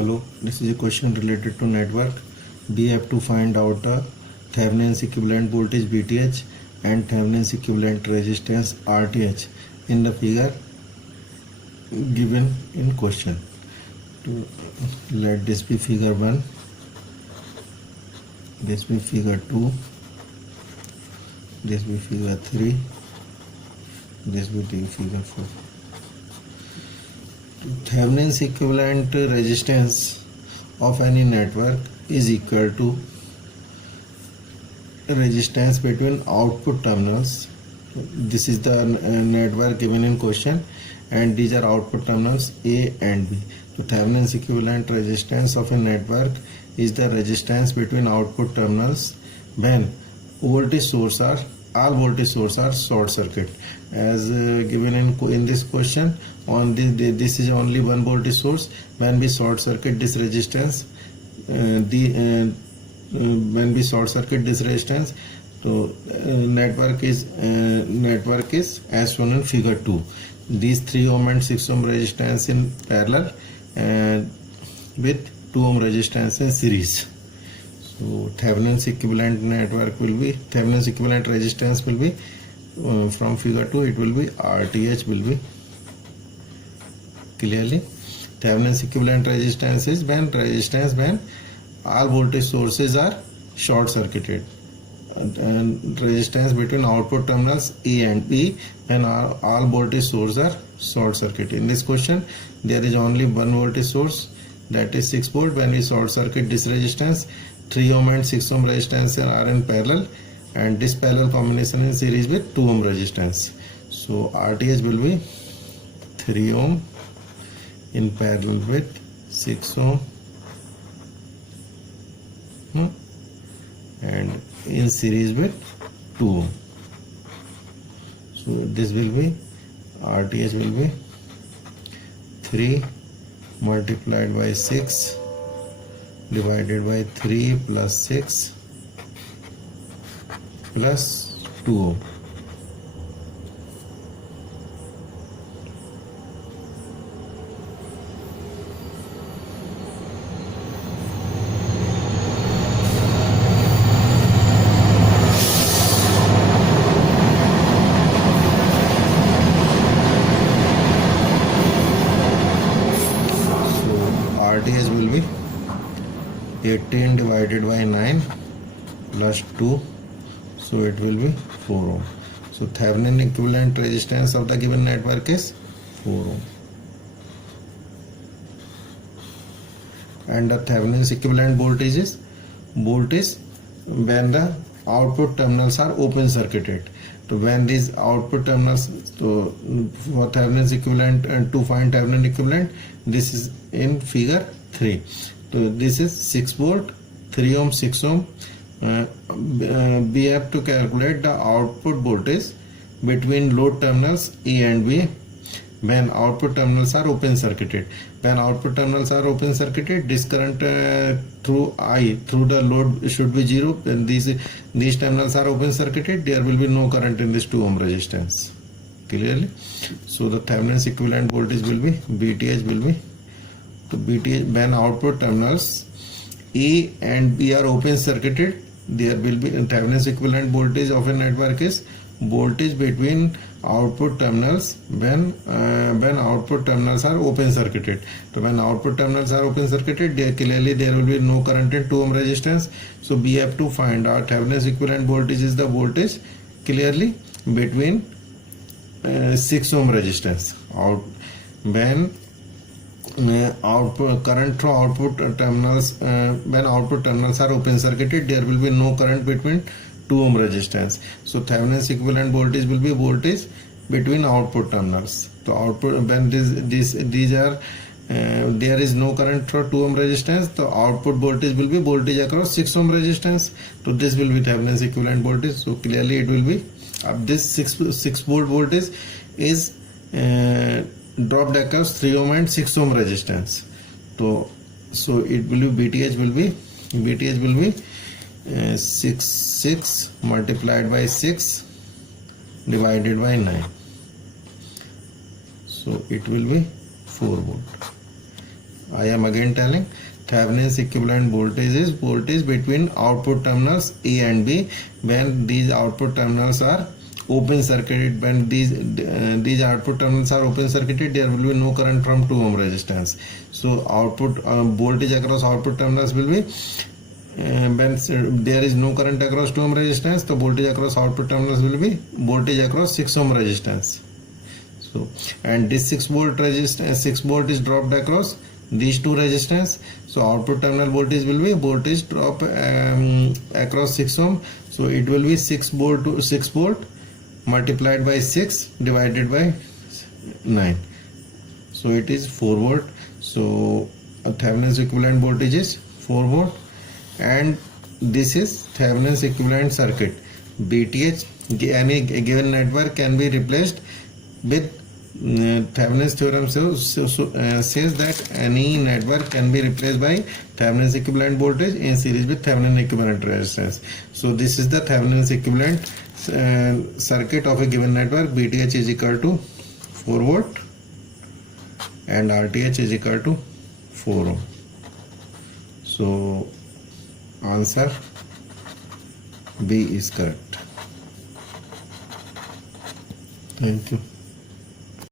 Hello, this is a question related to network. We have to find out the Thevenin's equivalent voltage VTH and Thevenin's equivalent resistance RTH in the figure given in question. To let this be figure 1, this be figure 2, this be figure 3, this be the figure 4. Thevenin's equivalent resistance of any network is equal to resistance between output terminals. This is the network given in question and these are output terminals A and B. So Thevenin's equivalent resistance of a network is the resistance between output terminals when voltage source are all voltage source are short circuit, as given in this question. On this is only one voltage source. When we short circuit this resistance, when we short circuit this resistance, so network is as shown in figure 2. These 3 ohm and 6 ohm resistance in parallel with 2 ohm resistance in series. So Thevenin's equivalent network will be, Thevenin's equivalent resistance will be from figure 2, it will be RTH will be clearly. Thevenin's equivalent resistance is when all voltage sources are short circuited, and resistance between output terminals A and B when all voltage sources are short circuited. In this question there is only one voltage source, that is 6 volt. When we short circuit this resistance, 3 ohm and 6 ohm resistance are in parallel and this parallel combination in series with 2 ohm resistance. So RTH will be 3 ohm in parallel with 6 ohm and in series with 2 ohm. So this will be RTH will be 3 multiplied by 6 divided by 3 plus 6 plus 2 ohm. RTH will be 18 divided by 9 plus 2, so it will be 4 ohm. So Thevenin equivalent resistance of the given network is 4 ohm. And the Thevenin's equivalent voltage is voltage when the output terminals are open circuited. So when these output terminals, so for Thevenin's equivalent and to find Thevenin equivalent, this is in figure 3. So this is 6 volt, 3 ohm, 6 ohm. We have to calculate the output voltage between load terminals A and B when output terminals are open circuited. When output terminals are open circuited, this current through the load should be 0. When these terminals are open circuited, there will be no current in this 2 ohm resistance clearly. So the Thevenin's equivalent voltage will be VTH will be, so VTH when output terminals A and B are open circuited, there will be Thevenin's equivalent voltage of a network is voltage between output terminals when output terminals are open circuited. So when output terminals are open circuited, there clearly there will be no current in 2 ohm resistance. So we have to find out Thevenin's equivalent voltage is the voltage clearly between 6 ohm resistance out when output current through output terminals when output terminals are open circuited, there will be no current between 2 ohm resistance. So Thevenin's equivalent voltage will be voltage between output terminals. So output when these are there is no current through 2 ohm resistance, the output voltage will be voltage across 6 ohm resistance. So this will be Thevenin's equivalent voltage. So clearly it will be this 6 volt voltage is dropped across 3 ohm and 6 ohm resistance. So it will be VTH will be 6 multiplied by 6 divided by 9. So it will be 4 volt. I am again telling, Thevenin's equivalent voltage is voltage between output terminals A and B when these output terminals are open circuited. When these output terminals are open circuited, there will be no current from 2 ohm resistance. So output voltage across output terminals will be when there is no current across 2 ohm resistance, the voltage across output terminals will be voltage across 6 ohm resistance. So, and this 6 volt is dropped across these two resistance. So output terminal voltage will be voltage drop across 6 ohm. So it will be 6 volt multiplied by 6 divided by 9. So it is 4 volt. So a Thevenin's equivalent voltage is 4 volt, and this is Thevenin's equivalent circuit. BTH, any given network can be replaced with Thevenin's theorem says that any network can be replaced by Thevenin's equivalent voltage in series with Thevenin equivalent resistance. So this is the Thevenin's equivalent circuit of a given network. BTH is equal to 4 volt and RTH is equal to 4 ohm. So answer B is correct. Thank you.